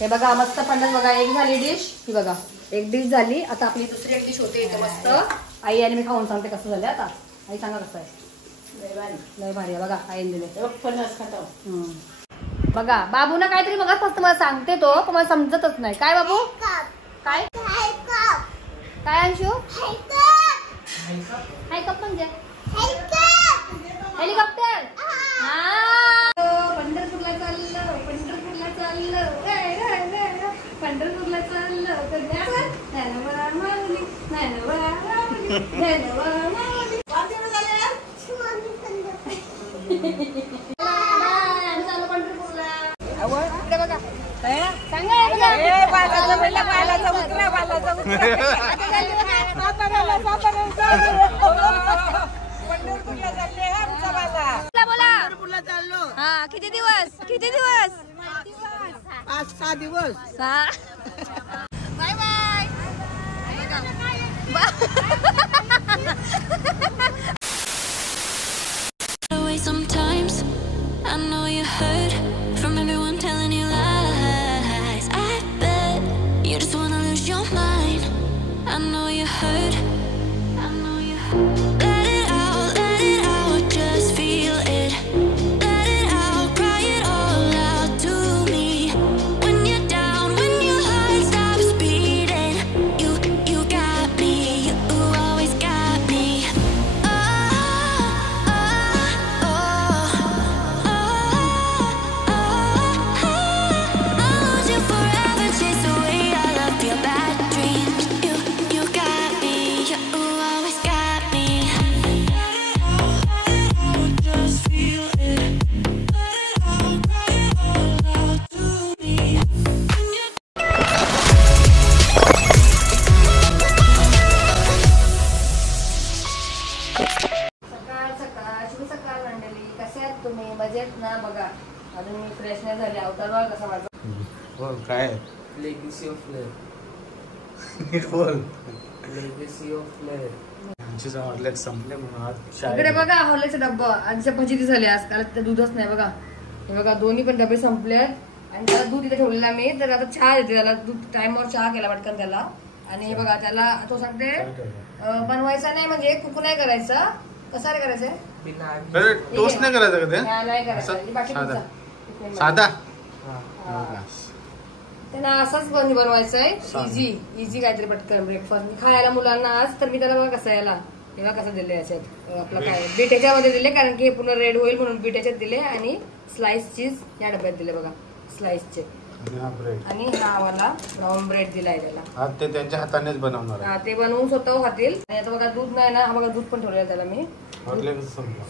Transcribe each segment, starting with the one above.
हे बघा मस्त पंडत बघा, एक झाली डिश ही बघा, एक डिश झाली. आता आपली दुसरी एक डिश होते इथे मस्त. आई आणि मी खाऊन सांगते कसं झालं. आता आई सांगा कसं आहे. लय भारी आहे बघा, आईने दिले. बघा बाबूना काहीतरी बघा फक्त मला सांगते तो, पण मला समजतच नाही. काय बाबू काय काय अंशू हेलिकॉप्टर म्हणजे हेलिकॉप्टर. पंढरपूरला चाललं पंढरपूरला चाललं पंढरपूरला चाललं किती दिवस 5-6 दिवस. Bye bye. Sometimes I know you heard from everyone telling you lies. I bet you just wanna lose your mind. I know you heard. I know you heard. Let it out, just feel it. Let it out, cry it all out to me. When you're down, when your heart stops beating, you got me, you always got me. तुम्ही मजेत ना. बघा अजून मी fresh नाही झाली. अवतार बघा कसा माझा. काय legacy of flair. Legacy of flair. आमचे हॉर्लिक्स संपले म्हणून आज इकडे बघा हॉर्लिक्सचा डब्बा. आजच्या फजिती झाली आजकाल. तर दूधच नाही बघा. हे बघा दोन्ही पण डबे संपले आणि त्याला दूध इथे ठेवलेला मी. तर आता चहा देते त्याला. दूध टाइमवर चहा केला पटकन त्याला. आणि हे बघा त्याला तो सांगते बनवायचा नाही म्हणजे कुकू नाही करायचा. कसा रे करायचंय. टोस्ट नाही करायचं का ते. नाही करायचं साधा. त्यांना असाच बनवायचंय. इझी काहीतरी पटकन ब्रेकफास्ट खायला मुलांना आज. तर मी त्याला बघा कसं याला तेव्हा कसं दिले याच्यात आपलं काय बीट याच्यामध्ये दिले कारण की हे पूर्ण रेड होईल म्हणून बीट याच्यात दिले. आणि स्लाइस चीज या डब्यात दिले बघा स्लाइसचे. आणि हा वाला ब्राऊन ब्रेड दिलाय त्याला. ते त्यांच्या हातानेच बनवणार. हा ते बनवून स्वतः खातील. आणि आता बघा दूध नाही ना. हा बघा दूध पण ठेवलेलं त्याला मी.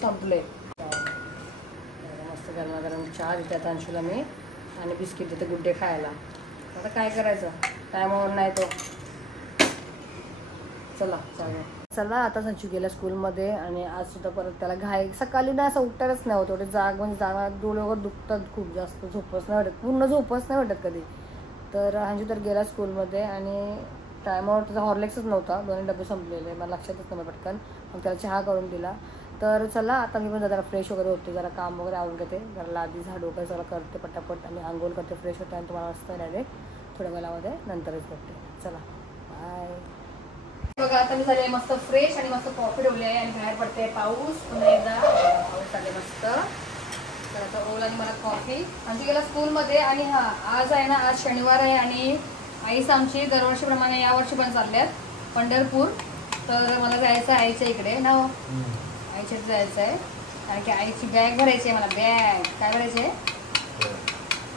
संपलंय. मस्त गरमा गरम चहा देते आता अंशूला मी. आणि बिस्किट देते गुड्डे खायला. आता काय करायचं टायमावर नाही तो. चला चला आता संशू गेला स्कूलमध्ये. आणि आज सुद्धा परत त्याला घाई सकाळी ना असं उठताच नाही होत. जाग म्हणजे जागा डोळे वगैरे दुखतात खूप जास्त. झोपच नाही वाटत. पूर्ण झोपच नाही वाटत कधी. तर अंशू तर गेला स्कूलमध्ये आणि टायमावर त्याचा हॉर्लिक्सच नव्हता. दोन्ही डबे संपलेले. मला लक्षातच नाही पटकन. मग त्याला चहा करून दिला. तर चला आता मी पण जरा फ्रेश वगैरे होते. जरा काम वगैरे आवरून घेते. जरा लादी झाड वगैरे जरा करते पटापट. आणि आंघोळ करते फ्रेश होते. आणि तुम्हाला असतं डायरेक्ट थोड्या वेळामध्ये नंतरच भेटते. चला बाय. बघा आता मी झाले मस्त फ्रेश आणि मस्त कॉफी ठेवली आहे. आणि बाहेर पडते पाऊस. पुन्हा एकदा पाऊस आले मस्त. तर आता ओल आणि मला कॉफी. आमची गेला स्कूलमध्ये. आणि हा आज आहे ना आज शनिवार आहे. आणि आईच आमची दरवर्षीप्रमाणे यावर्षी पण चालल्यात पंढरपूर. तर मला जायचं आहे आईच्या इकडे ना. आईच्यात जायचं आहे कारण की आईची बॅग भरायची आहे मला. बॅग काय भरायची आहे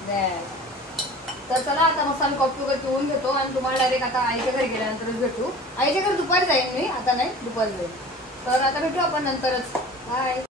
बॅग. तर चला आता मस्त आम्ही कॉफी वगैरे पिऊन घेतो. आणि तुम्हाला डायरेक्ट आता आईच्या घरी गेल्यानंतरच भेटू. आईच्या घरी दुपारी जाईन मी. आता नाही दुपारी जाईल. तर आता भेटू आपण नंतरच. बाय.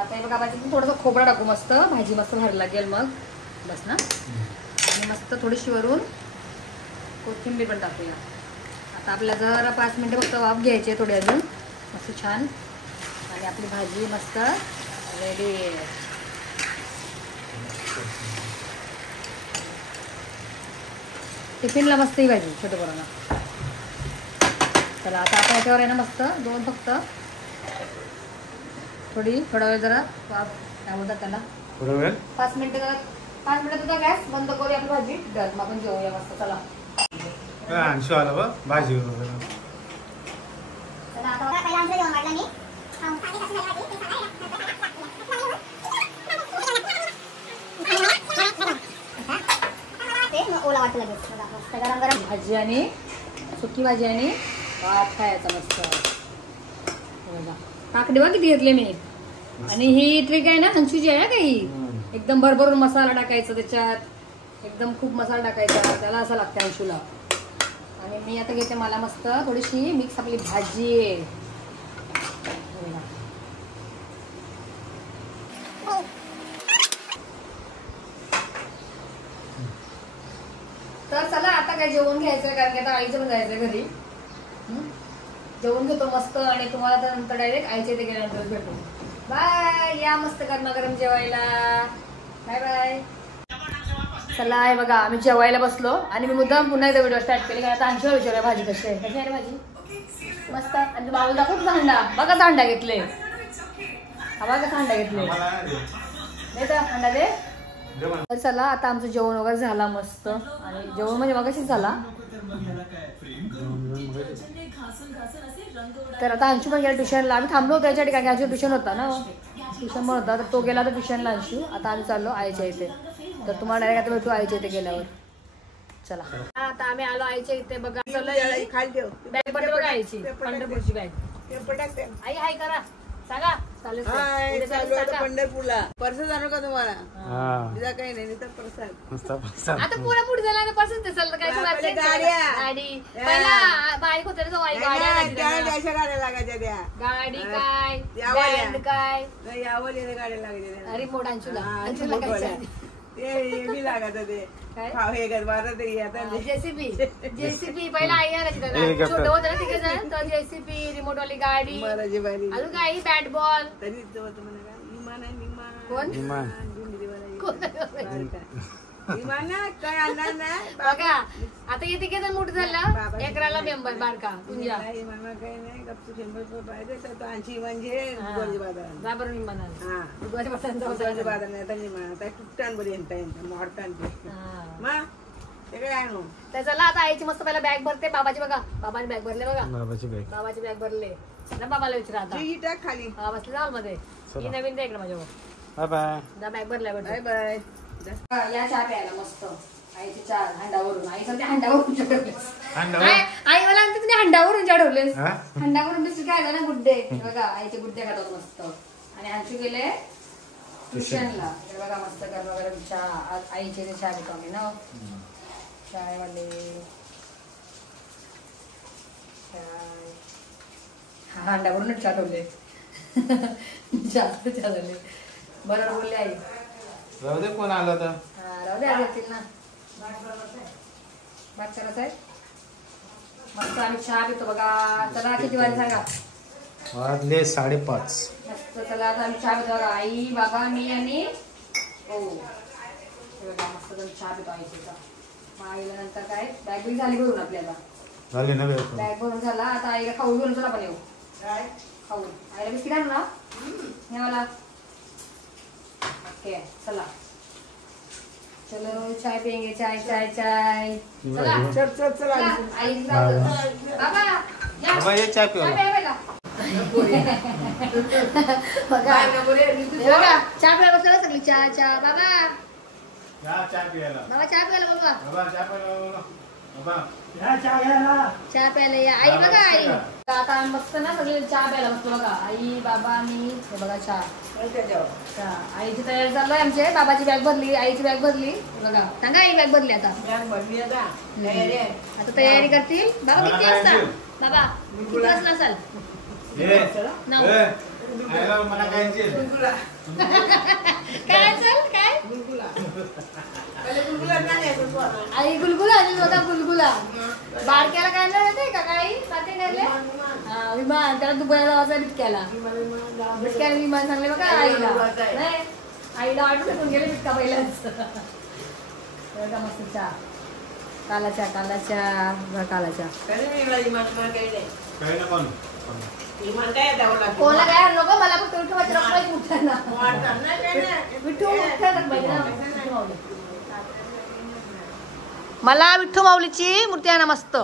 आता हे बघा भाजी थोडंसं खोबरा टाकू. मस्त भाजी मस्त भारी लागेल मग बस ना. आणि मस्त थोडीशी वरून कोथिंबीर पण टाकूया. आता आपल्याला जरा 5 मिनिटं फक्त वाफ घ्यायची थोडी अजून मस्त छान. आणि आपली भाजी मस्त रेडी. टिफिनला मस्त ही भाजी छोट्या पोरांना. चला आता आपण याच्यावर आहे ना मस्त 2 फक्त थोडा वेळ जरा काय बोलतात त्याला थोडा वेळ 5 मिनिटं 5 मिनिटात गॅस बंद करूया आपली भाजी. मग आपण जेवूया मस्त. चला अंशू आला बा भाजी वगैरे. चला आता बघा पहिला आमचं जेवण वाढलं मी. ओला वाटलं लगेच. मस्त गरम गरम भाजी आणि सुकी भाजी आणि भात खायचा मस्त. काकडी बघा किती घेतले मी. आणि ही ट्रिक आहे ना अंशूची आहे का ही. एकदम भरभरून मसाला टाकायचा त्याच्यात. एकदम खूप मसाला टाकायचा त्याला असं लागतं अंशूला. आणि मी आता घेते मला मस्त थोडीशी मिक्स आपली भाजी आहे. तर चला आता काय जेवण घ्यायचंय कारण की आता आईचं पण जायचंय घरी. जेवण घेतो मस्त आणि तुम्हाला तर नंतर डायरेक्ट आईच्या इथे गेल्यानंतर भेटू. बाय. या मस्त गरमागरम जेवायला. Bye bye. चला आहे बघा आम्ही जेवायला बसलो आणि मी मुद्दाम पुन्हा एकदा व्हिडिओ स्टार्ट केली कारण आता आणखी विचारूया भाजी कशी आहे. कशी आहे रे भाजी. मस्त. आणि बाबू दाखवत हांडा बघा हांडा घेतले. हा बघा हांडा घेतले. नाही तर हांडा दे. तर चला आता आमचं जेवण वगैरे झाला मस्त. आणि जेवण म्हणजे मगाशीच झाला. तर आता अंशू पण गेला ट्युशनला. आम्ही थांबलो होतो त्याच्या ठिकाणी. अंशू ट्युशन होता ना ट्युशन पण होता तर तो गेला तर ट्युशनला अंशू. आता आम्ही चाललो आईच्या इथे. तर तुम्हाला डायरेक्ट आता भेटू आईच्या इथे गेल्यावर. चला आता आम्ही आलो आईच्या इथे. बघा बॅग पडते बघा आईची पंढरपूरची बॅग. आई हाय करा सांगा. पंढरपूरला परसाद आणू का तुम्हाला. काही नाही प्रसाद. आता पुरा पुढे झाला ना पर्स दिसल काय गाडी पहिला बारीक होते ना गाड्या लागायच्या त्या. गाडी काय काय गाड्या लागायच्या. अरे मोठा अंशूला ते लागायचं ते जेसीबी पहिला आई आणायची. छोटं होतं ना तिकडे जाण तर जेसीबी रिमोट वाली गाडी. अजून काही बॅट बॉल. बघा आता येते की मोठं झालं एकराला मेंबर बारका तुझ्या चला आता आईची मस्त पहिला बॅग भरते. बाबाची बघा बाबाने बॅग भरले बघा. बाबाची बॅग भरले ना. बाबाला विचारा आता खाली हा बसले जाल मध्ये नवीन द्या इकडे माझ्यावर. बॅग भरल्या बाय बाय. या चहा प्यायला मस्त आईची चहा हंडावरून. आई सध्या हंडावरून चढवलेस. आई मला म्हणते तुम्ही हंडावरून चढवलेस. हंडावरून दुसरी काय झालं ना गुड्डे बघा आईचे गुड्डे खातात मस्त. आणि अंशू गेले ट्युशनला. बघा मस्त गरम गरम चहा. आईचे ते चहा घेतो आम्ही ना. चायवाले हा हंडावरूनच चहा ठेवले. जास्त चहा झाले. बरोबर बोलले आई. राहू दे कोण आला तर राहू दे आज येतील ना. बात करत आहे मस्त. आम्ही चहा पितो बघा. चला किती वाजले सांगा. वाजले 5:30 मस्त. चला आता आम्ही चहा पितो बघा. आई बाबा मी आणि हो बघा मस्त चहा पितो आईचा. आईला नंतर काय बॅग बिग झाली भरून आपल्याला. झाले ना बॅग भरून झाला. आता आईला खाऊ घेऊन चला पण येऊ खाऊ. आईला बिस्किट आणू ना मला. ओके चला चलो चाय पियेंगे. चाय चाय चाय. चला आई बाबा ये चाय पिऊ. बघा चहा प्यायला बसला सगळी. चहा चहा बाबा चहा प्यायला. बाबा चहा प्यायला बोलवा. चहा प्यायला या आई. बघा आई आता मस्त ना सगळे चहा प्यायला बसतो बघा. आई बाबा मी हे बघा चहा. आईची तयारी चालू आहे आमची. बाबाची बॅग भरली आईची बॅग भरली बघा. सांगा आई बॅग भरली आता. आता तयारी करतील. बाबा किती वाजता बाबा किती वाजता असाल. काय असेल काय आई गुलगुला आणि होता गुलगुला. बारक्याला काय नाही का काही बाकी नाही. विमान त्याला दुबईला जायचा बिटक्याला विमान सांगले बघा आईला नाही आईला वाटून फेकून गेले बिटका पहिलाच मस्त चहा कालाच्या काही ना कोण कोणाला काय नको मला फक्त विठ्ठलाची रखमाई उठायला विठ्ठू मला विठ्ठू माऊलीची मूर्ती आहे ना मस्त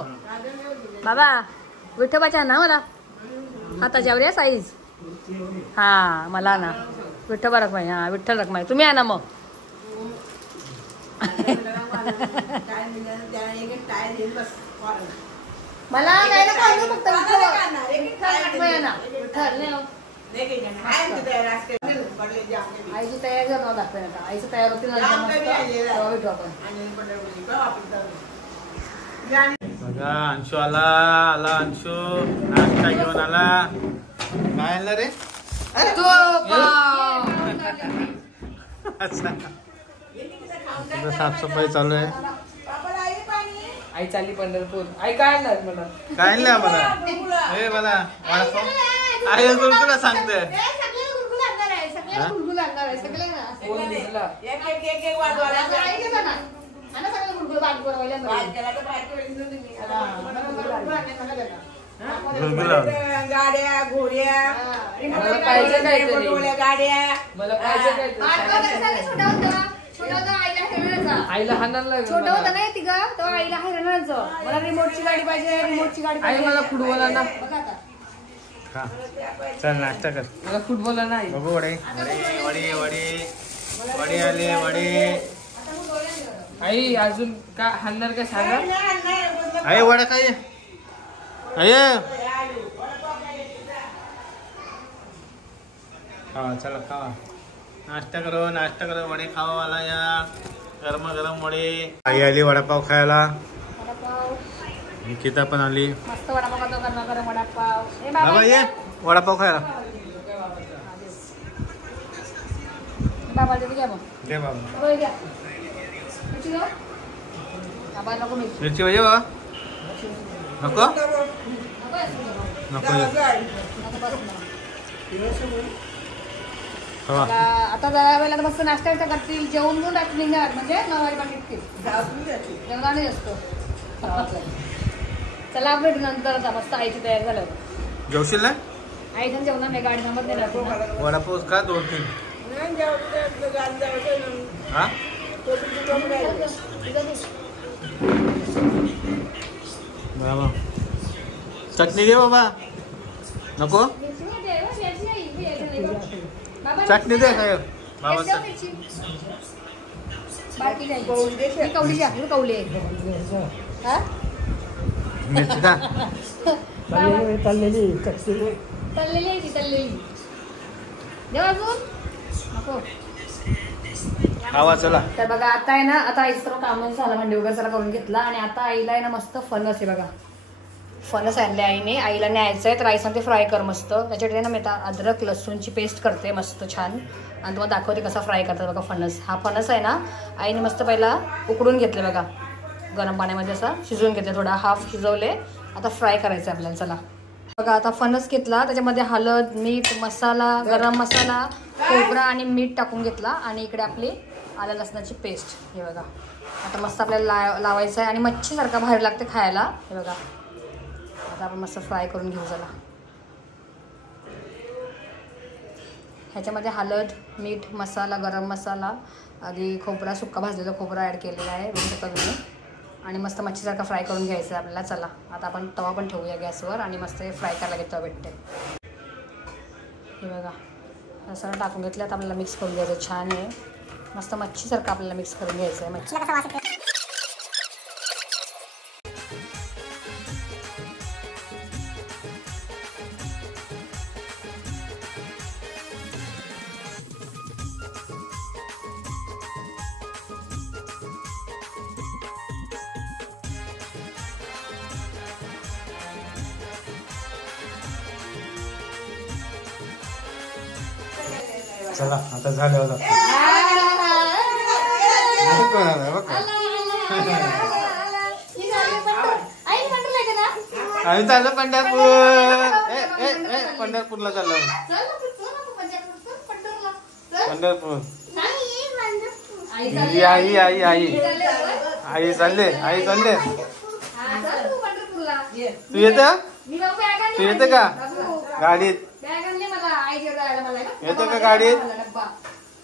बाबा विठोबाच्या ना मला हाताच्यावर आहे साईज हा मला ना विठोबा रखमाई हा विठ्ठल रखमाई तुम्ही आहे ना मग मला नाही ना फक्त आईची तयारी करणार दाखवेन आता आईची तयार होती बघा अंशू आला अंशू नाश्ता घेऊन आला काय आणलं रे साफसफाई चालू आहे आई चालली पंढरपूर आई काय आणणार मला काय आणलं आम्हाला हे मला आई गुलगुला सांगते फोन दिसला गुलगुला गाड्या घोड्या मला पाहिजे काहीतरी गाड्या मला पाहिजे काहीतरी आईला हाणायला छोटं होतं नाही ती ग तेव्हा आईला हैराणाचं मला रिमोटची गाडी पाहिजे आई मला फुटबॉल आणा बघा आता हा चल नाश्ता कर मला फुटबॉल आणा आई बघू वडे वडे वडे वडे आले वडे आई अजून का हाणणार काय सांगा आई वडा काय आई हा चला खावा नाश्ता करो वडे खावा वाला या गरम गरम वडे आई आली वडापाव खायला वडापाव निकिता पण आली मस्त वडापाव खातो गरम वडापाव ए बाबा ये वडापाव खायला बाबा दे घ्या मग दे बाबा बघ घ्या मिरची घेऊ बाबा नको मिरची मिरची पाहिजे बाबा नको नको नको हवा आता जरा वेळेला मस्त नाश्ता करतील जेवण घेऊन रात्री निघणार म्हणजे 9 वाजेला निघतील जेवणाने असतो चला भेटू नंतर मस्त आईची तयारी झाल्यावर जेवशील ना आई पण जेवणार नाही गाडी थांबत नाही राहतो वडापाव का 2-3 हा बाबा चटणी घे बाबा नको चटणी दे काय बाबा बाकी नाही कवली घ्या कवली हा मिरची का तळलेली आहे ती तळलेली देऊ अजून नको खावा चला तर बघा आता आहे ना आता आईचं सर्व काम झालं भांडी वगैरे सगळं करून घेतला आणि आता आईला आहे ना मस्त फणस आहे बघा फणस आणले आईने आईला न्यायचं आहे तर आई सांगते फ्राय कर मस्त त्याच्याकडे ना मी आता अद्रक लसूणची पेस्ट करते मस्त छान आणि तुम्हाला दाखवते कसा फ्राय करतात बघा फणस हा फणस आहे ना आईने मस्त पहिला उकडून घेतले बघा गरम पाण्यामध्ये असा शिजवून घेतले थोडा हाफ शिजवले आता फ्राय करायचं आपल्याला चला बघा आता फणस घेतला त्याच्यामध्ये हळद मीठ मसाला गरम मसाला खोबरा आणि मीठ टाकून घेतला आणि इकडे आपली आलं लसणाची पेस्ट हे बघा आता मस्त आपल्याला लावायचं आहे आणि मच्छीसारखा भारी लागते खायला हे बघा आता आपण मस्त फ्राय करून घेऊ चला ह्याच्यामध्ये हळद मीठ मसाला गरम मसाला आधी खोबरा सुक्का भाजलेला खोबरा ॲड केलेला आहे बघू शकता तुम्ही आणि मस्त मच्छीसारखा फ्राय करून घ्यायचं आहे आपल्याला चला आता आपण तवा पण ठेवूया गॅसवर आणि मस्त हे फ्राय करायला घेतो भेटते हे बघा हे सगळं टाकून घेतलं आता आपल्याला मिक्स करून घ्यायचं छान आहे मस्त मच्छीसारखं आपल्याला मिक्स करून घ्यायचं आहे मच्छीला कसा वास येतो चला आता झालं होतं आम्ही चाललो पंढरपूर. पंढरपूरला चाललो. पंढरपूर. आई आई आई आई आई चालले. आई चालले. तू येत का गाडीत? येतो का गाडीत?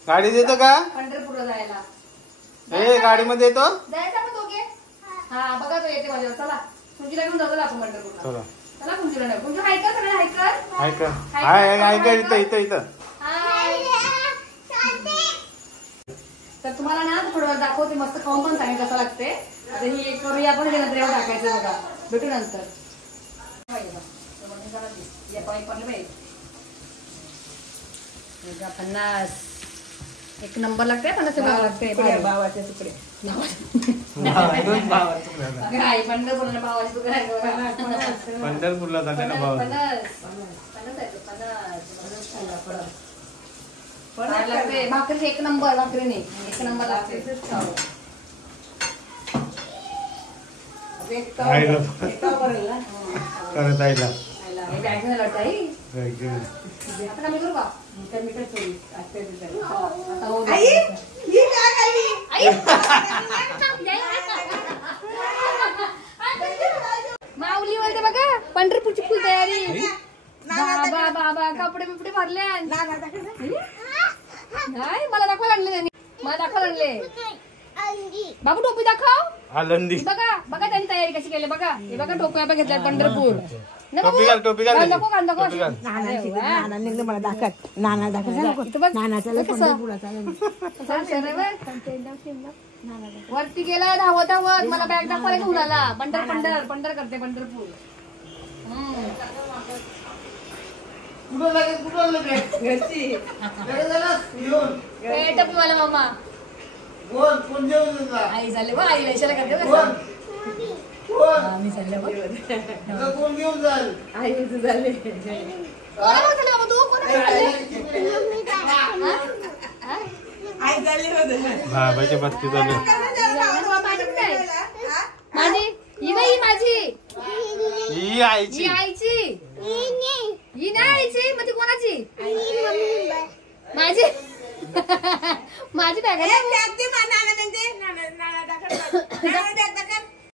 गाडीत येतो का? पंढरपूरला जायला. ए गाडीमध्ये येतो. जायचं आपण दोघे. हा बघा तो येते माझ्यावर. चला कुंजीला घेऊन जातो आपण पंढरपूरला. चला चला कुंजीला नाही. कुंजी हाय का? सगळं हाय कर. ऐका इथं इथं इथं. तर तुम्हाला ना थोडं वेळ दाखवते. मस्त खाऊन पण सांगेल कसं लागते. आता ही एक करूया आपण. नंतर एवढं टाकायचं बघा. भेटू नंतर. पन्नास एक नंबर लागते. 50 लागते. भावाचे तुकडे. पंढरपूरला जाते ना भाऊ. लागते भाकरी. एक नंबर भाकरीने. एक नंबर लागते. करत आईला आता कमी करू का? माऊली बोलते बघा. पंढरपूरची फुल तयारी. बाबा बाबा कपडे बिपडे भरले. नाही मला दाखवायला आणले त्यांनी. मला दाखवायला आणले. बाबू टोपी दाखव. आनंदी बघा बघा त्यांनी तयारी कशी केली बघा. हे बघा टोप्या बघ घेतल्या पंढरपूर. टोपी घाल टोपी घाल. नको का नको. मला दाखत नाना वरती गेला धावत धावत. मला बॅग दाखवायला घेऊन आला. पंढर करते पंढरपूर. टोपीवाला मामा आई झाले बा. आई लयशाला करते. मी चालले बघ. आई झाले. बाबा तू कोण बाबाच्या बत्ती चालू. माझी ही नाही माझी. ही आईची. ही आईची. ही नाही आईची. मग ती कोणाची? माझी. माझी बॅग आहे.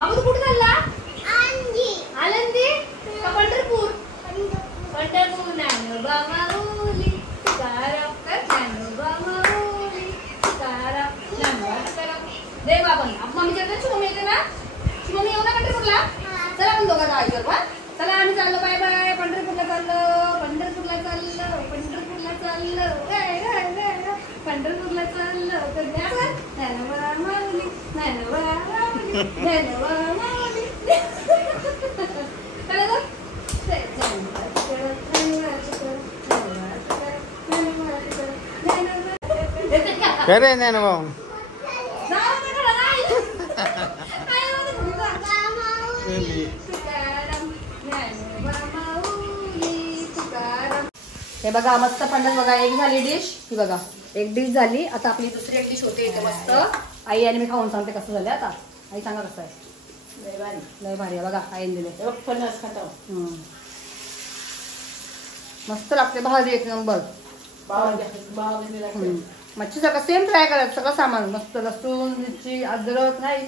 तू कुठे चालला? आनंदी का पंढरपूर? पंढरपूर. ज्ञानोबा माऊली तुकाराम कर. ज्ञानोबा माऊली तुकाराम. दे बाबा. मम्मी जेवते. मम्मी येते ना? मम्मी येऊ ना पंढरपूरला? चला आपण दोघा जायचं बा. चला आम्ही चाललो. Bye bye. पंढरपूरला चाललो. पंढरपूरला चाललो. पंढरपूरला चाललो. पंढरपूरला चाललो. ज्ञानोबा माऊली. ज्ञानोबा माऊली. ज्ञानोबा माऊली. खरे नाही ना भाऊ. हे बघा मस्त पंढर बघा. एक झाली डिश. ही बघा एक डिश झाली. आता आपली दुसरी एक डिश होते इथे मस्त. आई आणि मी खाऊन सांगते कसं झालं. आता आई सांगा कसं आहे. लय भारी आहे बघा. आईने दिले. मस्त लागते. भाजी एक नंबर. मच्छी सगळं सेम फ्राय करायचं. सगळं सामान मस्त. लसूण मिरची अद्रक नाही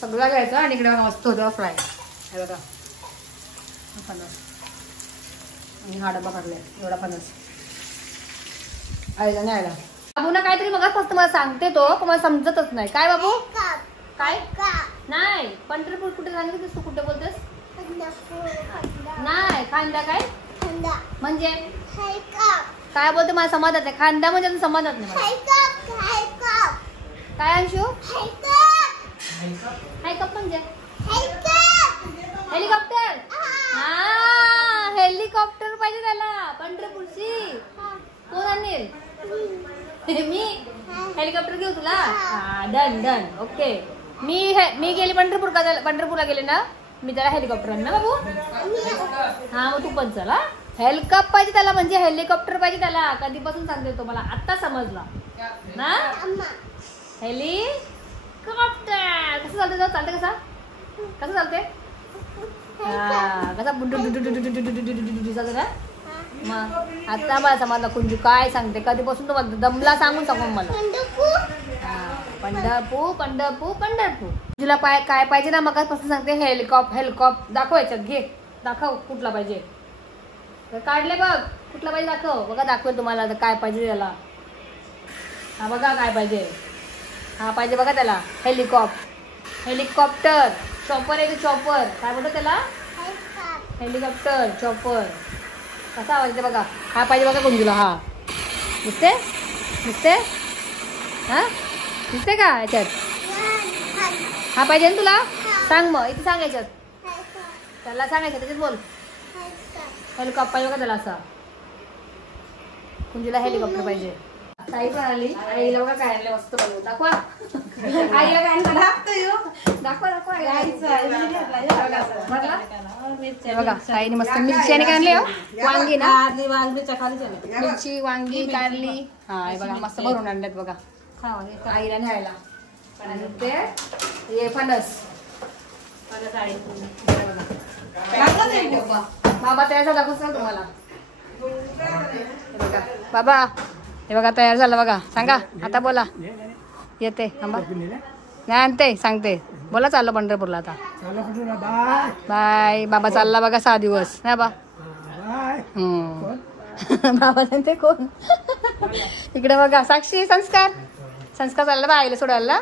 सगळं घ्यायचं. आणि इकडे मस्त होतं फ्राय. हे बघा फणस. आणि हा डबा काढलाय एवढा फणस. आईला नाही आला. बाबू ना काहीतरी बघा फक्त मला सांगते तो पण मला समजतच नाही. काय बाबू? काय नाही. पंढरपूर कुठे सांगितलं तू? कुठे बोलतेस? नाही. खांदा काय म्हणजे काय बोलते? मला समाधान नाही. खांदा म्हणजे समाधान नाही. काय अंशू? हायकअप म्हणजे हेलिकॉप्टर. हा हेलिकॉप्टर पाहिजे त्याला पंढरपूरची. कोण आणेल? मी हेलिकॉप्टर घेऊ तुला. Done done okay. मी गेली पंढरपूरला गेले ना मी त्याला हेलिकॉप्टर ना बाबू. हा मग तू पण चला. हेलिकॉप्टर पाहिजे त्याला म्हणजे हेलिकॉप्टर पाहिजे त्याला. कधीपासून सांगते तो मला आता समजला ना. हेलिकॉप्टर कसं चालते? चालते कसा? कसं चालते? हा कसा जातो ना मग आता मला समजलं कुंजू काय सांगते कधीपासून तो दमला सांगून मला पंढरपूर पंढरपूर पंढरपूर तुला काय पाहिजे ना मग सांगते हेलिकॉप्टर दाखवायच्यात घे दाखव कुठला पाहिजे काढले बघ कुठला पाहिजे दाखव बघा दाखवेल तुम्हाला काय पाहिजे त्याला हा बघा काय पाहिजे हा पाहिजे बघा त्याला हेलिकॉप्टर चॉपर आहे चॉपर काय बोलतो त्याला हेलिकॉप्टर चॉपर कसा आवाज येते बघा हा पाहिजे बघा कुंजूला हा दिसते दिसते हा दिसते का याच्यात हा पाहिजे ना तुला सांग मग इथे सांग याच्यात त्याला सांगायचं त्याच्यात बोल हेलिकॉप्टर पाहिजे बघा त्याला असा कुंजूला हेलिकॉप्टर पाहिजे ताई पण आली आईला बघा काय आणलं मस्त बनवून दाखवा आईला काय आणलं दाखवा बघा ताईने मस्त मिरची आणि काय आणले वांगी ना मिरची वांगी कारली हा बघा मस्त भरून आणल्यात बघा आईला न्यायला आणि ते हे फणस बाबा त्याचा दाखवच ना तुम्हाला बाबा हे बघा तयार झालं बघा सांगा आता बोला येते थांबा नाही आणते सांगते बोला चाललं पंढरपूरला आता बाय बाबा चालला बघा 6 दिवस ना बा बाबा सांगते कोण इकडे बघा साक्षी संस्कार चालला बा आईला सोडायला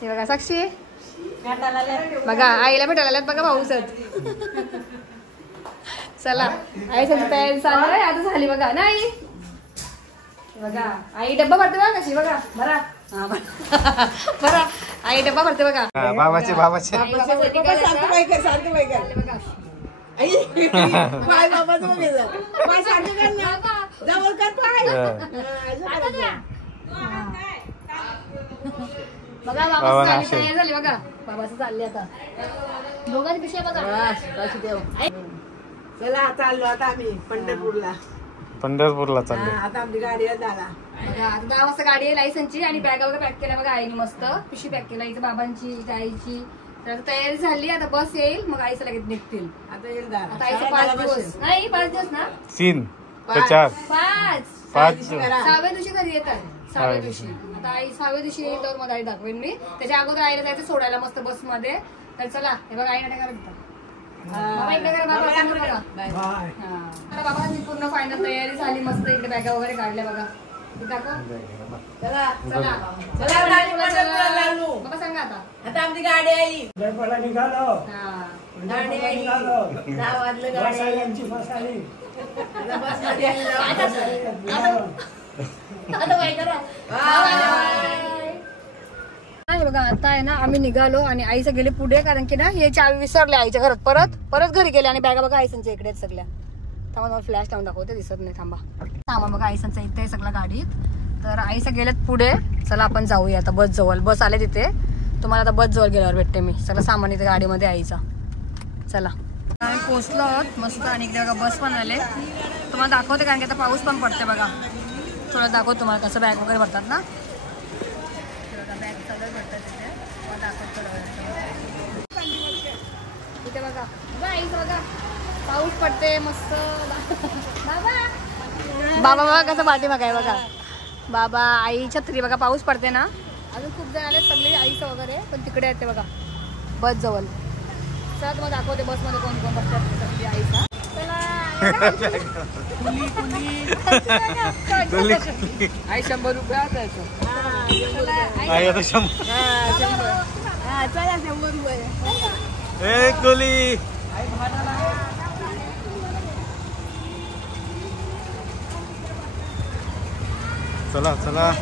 हे बघा साक्षी बघा आईला भेटायला आल्यात बघा भाऊसच चला आई त्यांची तयारी चालू आहे आता झाली बघा नाही बघा आई डब्बा भरते बघा कशी बघा बरा बरा आई डब्बा भरते बघा बाबाचे बघा बाबाची तयार झाली बघा बाबाचं चालले आता दोघांची पिशव्या बघा चला चाललो आता आम्ही पंढरपूरला चाललो आता आमची गाडी झाला बघा आता 10 वाजता गाडी आहे लायसनची आणि बॅग वगैरे पॅक केल्या बघा आईने मस्त पिशवी पॅक केला इथे बाबांची आईची तर तयारी झाली आता बस येईल मग आईचं लगेच निघतील आता येईल आता आईचं 5 दिवस नाही 5 दिवस ना 3 ते 4 5 6व्या दिवशी घरी येतात 6व्या दिवशी आता आई 6व्या दिवशी येईल तर मग आई दाखवेन मी त्याच्या अगोदर आईला जायचं सोडायला मस्त बस मध्ये तर चला हे बघा आई नाटक करत बाबांची पूर्ण फायनल तयारी झाली मस्त इकडे बॅगा वगैरे काढल्या बघा बाबा सांगा आता आमची गाडी आली निघालो गाडी आली 10 वाजलं गाडी नाही बघा आता आहे ना आम्ही निघालो आणि आईचं गेले पुढे कारण की ना हे चावी विसरले आईच्या घरात परत घरी गेले आणि बॅगा बघा आईसनच्या इकडे सगळ्या थांबा मला फ्लॅश लावून दाखवते दिसत नाही थांबा बघा आईसनच्या इथे सगळं गाडीत तर आईचं गेलेत पुढे चला आपण जाऊया आता बस जवळ बस आले तिथे तुम्हाला आता बस जवळ गेल्यावर भेटते मी सगळं सामान इथे गाडीमध्ये आईचा चला आम्ही पोहोचलो आहोत मस्त आणि इकडे बघा बस पण आले तुम्हाला दाखवते कारण की आता पाऊस पण पडते बघा थोडं दाखवतो तुम्हाला कसं बॅग वगैरे भरतात ना बॅग सगळं भरतात तिथे तुम्हाला दाखवतो इथे बघा आईच बघा पाऊस पडते मस्त बाबा बघा कसं पाठीमाग आहे बघा बाबा आई छत्री बघा पाऊस पडते ना अजून खूप जण आले सगळे आईचं वगैरे पण तिकडे येते बघा बस जवळ चला तुम्हाला दाखवते बसमध्ये कोण कोण बसतात सगळी आईचा आई 100 रुपये चला 100 रुपये चला चला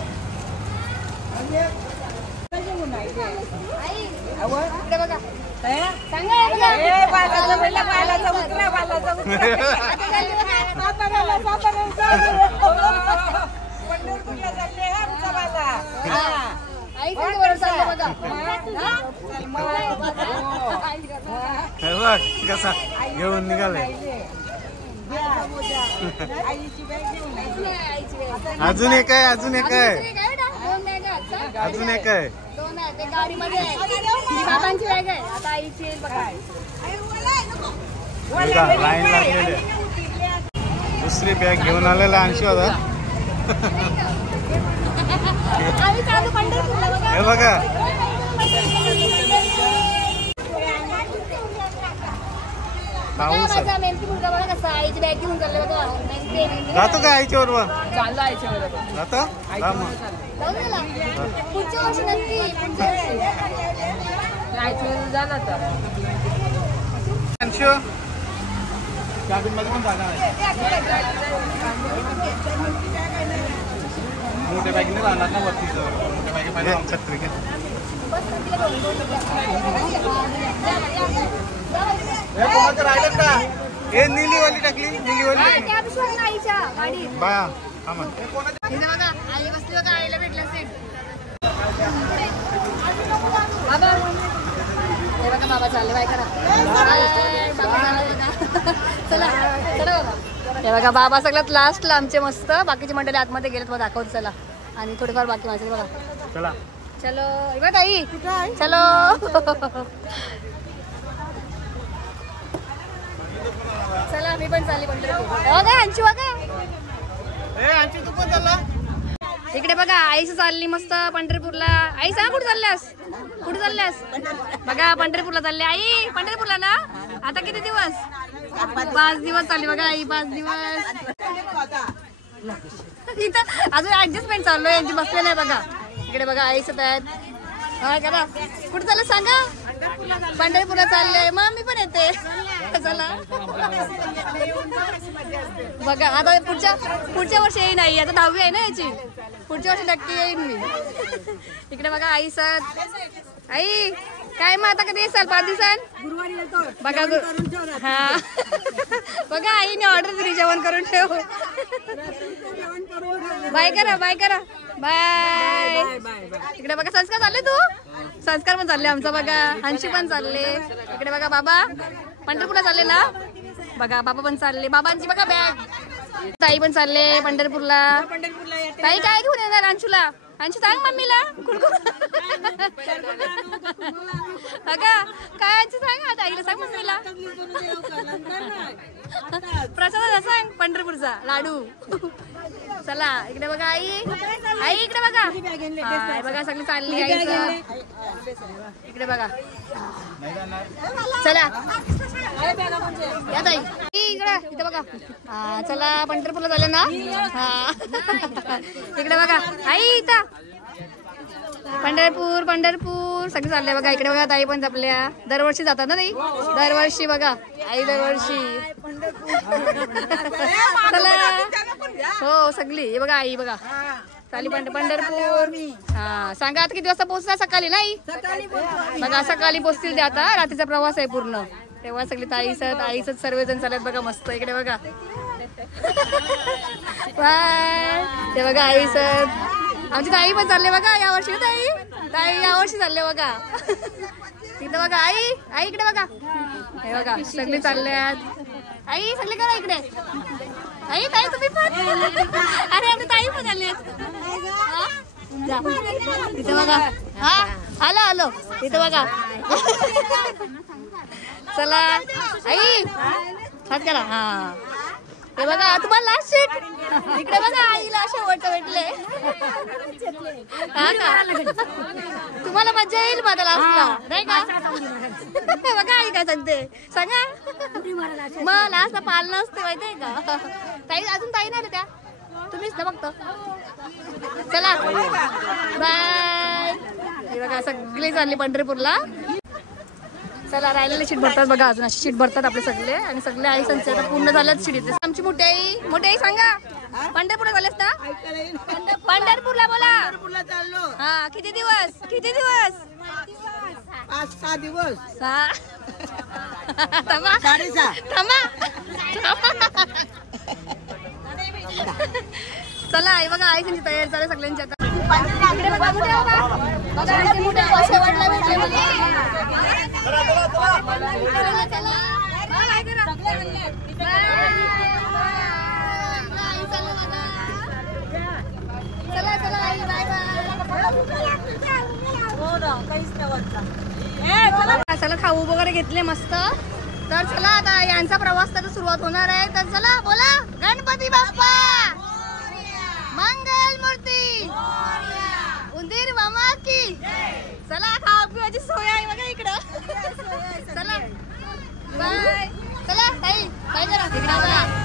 इकडे बघा कसा घेऊन निघाले अजून एक आहे अजून एक आहे गाडीमध्ये बाबांची बॅग आहे आता आईची बघा लाईन लागलेली आहे. दुसरी बॅग घेऊन आलेला अंशू होता. हे बघा पाऊस जातो का आईच्या बरोबर चाललं आईच्या बरोबर जातो आईच्या बरोबर जा ना आता. अंशू कॅबिन मध्ये पण जागा आहे. मोठ्या बॅगीने राहणार ना वरती मोठ्या बॅगी पाहिजे छत्री घे. राहिलं का हे नीलीवाली टाकली नीलीवाली बा हा मग बघा आई बसली बघा आईला भेटला सीट. बघा बाबा चालले बाय करा. चला चला बाबा. हे बघा बाबा सगळ्यात लास्टला आमचे मस्त. बाकीचे मंडळी आतमध्ये गेलेत मग दाखवत चला. आणि थोडीफार बाकी माझे बघा. चला चलो बघ ताई चलो. चला मी पण चालली पंढरपूर. बघा अंशू बघा अंशू तू पण चालला. इकडे बघा आईच चालली मस्त पंढरपूरला. आई सांग कुठे चालल्यास कुठे चालल्यास. बघा पंढरपूरला चालले आई. पंढरपूरला ना आता किती दिवस 5 दिवस चालले बघा आई. 5 दिवस इथं अजून ऍडजस्टमेंट चालू आहे यांची. बसले नाही बघा. इकडे बघा आईच आहेत. हा करा कुठे चाललं सांगा. पंढरपूरला चालले. मग मी पण येते. चला बघा आता पुढच्या वर्षी येईन आई. आता 10वी आहे ना याची. पुढच्या वर्षी नक्की येईन मी. इकडे बघा आई सर. आई काय मग आता कधी येसाल 5 दिवसांत बघा. हा बघा आईने ऑर्डर दिली जेवण करून ठेव. बाय करा बाय करा बाय. इकडे बघा संस्कार चालले. तू संस्कार पण चालले आमचा बघा. अंशी पण चालले. इकडे बघा बाबा पंढरपूरला चालले ना. बघा बाबा पण चालले. बाबांची बघा बॅग. ताई पण चालले पंढरपूरला. ताई काय घेऊन येणार अंशूला. अंशू सांग मम्मीला बघा काय अंशू सांग. आता आईला सांग मम्मीला. प्रसाद सांग पंढरपूरचा लाडू. चला इकडे बघा आई. आई इकडे बघा. बघा सगळी चालली आईचं. इकडे बघा चला या ताई इकडे. इथे बघा चला पंढरपूरला झालं ना. हा इकडे बघा आई. इथं पंढरपूर पंढरपूर सगळे चालले बघा. इकडे बघा ताई पण जपल्या. दरवर्षी जातात ना ताई. दरवर्षी बघा आई दरवर्षी. चला हो सगळी. हे बघा आई बघा चाली पंढरपूर. हा सांगा आता किती वाजता पोहोचणार. सकाळी नाही बघा सकाळी पोहोचतील ते. आता रात्रीचा प्रवास आहे पूर्ण. तेव्हा सगळी आईच सर्वजण चालत बघा मस्त. इकडे बघा बाय. ते बघा आई सर आमची ताई पण चालले बघा यावर्षी. ताई यावर्षी चालले बघा. तिथं बघा आई. आई इकडे बघा. हे बघा सगळे चालल्यात. आई सगळे करा इकडे. आई ताई तुम्ही पण. अरे आमची ताई पण चालले. तिथे बघा. हा आलो आलो. तिथे बघा. चला आई हात करा. हा हे बघा तुम्हाला लास्ट सीट. इकडे बघा आईला शेवटचं भेटले. हा का तुम्हाला मजा येईल माझा लास्टला नाही का. बघा आई काय सांगते सांगा. मग लास्टला पाळणं असते माहितीये का. ताई अजून ताई नाही त्या. तुम्हीच ना फक्त. चला बाय. हे बघा सगळे चालले पंढरपूरला. चला राहिलेले सीट भरतात बघा. अजून अशी सीट भरतात आपले सगळे. आणि सगळे आई संच पूर्ण झाल्यात सीट. आमची मोठी आई सांगा पंढरपूरला झालेस ना. पंढरपूरला बोला. हा किती दिवस 5-6 दिवस. थांबा चला आई बघा आई त्यांची तयारी चालू सगळ्यांची. आता शेवटला भेटले. चला खाऊ वगैरे घेतले मस्त. तर चला आता यांचा प्रवास तर सुरुवात होणार आहे. तर चला बोला गणपती बाप्पा मंगल मूर्ती उंदीर मामा की. चला खावा पिवायची सोय आहे बघा इकडं. चला बाय. चला ताई काय करा तिकडे बघा.